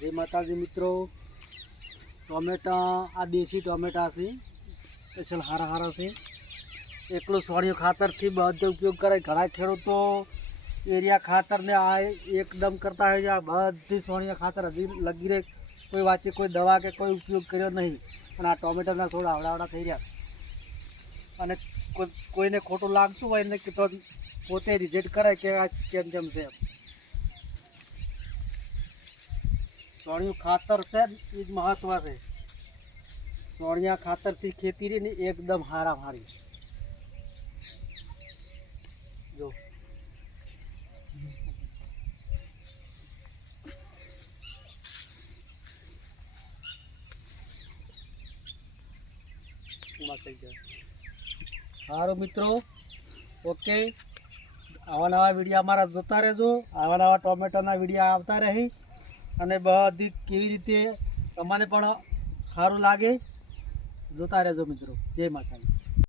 જય માતાજી મિત્રો. ટોમેટા, આ દેશી ટોમેટા છે. સ્પેશિયલ હારા હારા છે. એકલો સોળિયું ખાતરથી બધો ઉપયોગ કરે. ઘણા ખેડૂતો એરિયા ખાતરને આ એકદમ કરતા હોય છે. આ બધી સોળિયા ખાતર હજી લગી રહે. કોઈ વાંચે, કોઈ દવા કે કોઈ ઉપયોગ કર્યો નહીં. અને આ ટોમેટાના થોડા આવડાવડા થઈ રહ્યા. અને કોઈ કોઈને ખોટું લાગતું હોય ને કે તો પોતે રિજેક્ટ કરે કે આ કેમ કેમ છે સોળિયું ખાતર છે એ જ મહત્વ છે. સોણિયા ખાતરથી ખેતી રહી ને એકદમ હારા હારી જો સારું મિત્રો. ઓકે. આવા નવા વીડિયો અમારા જોતા રહેજો. આવા નવા ટોમેટોના વીડિયો આવતા રહી. અને બધી કેવી રીતે તમને પણ સારું લાગે. જોતા રહેજો મિત્રો. જય માતાજી.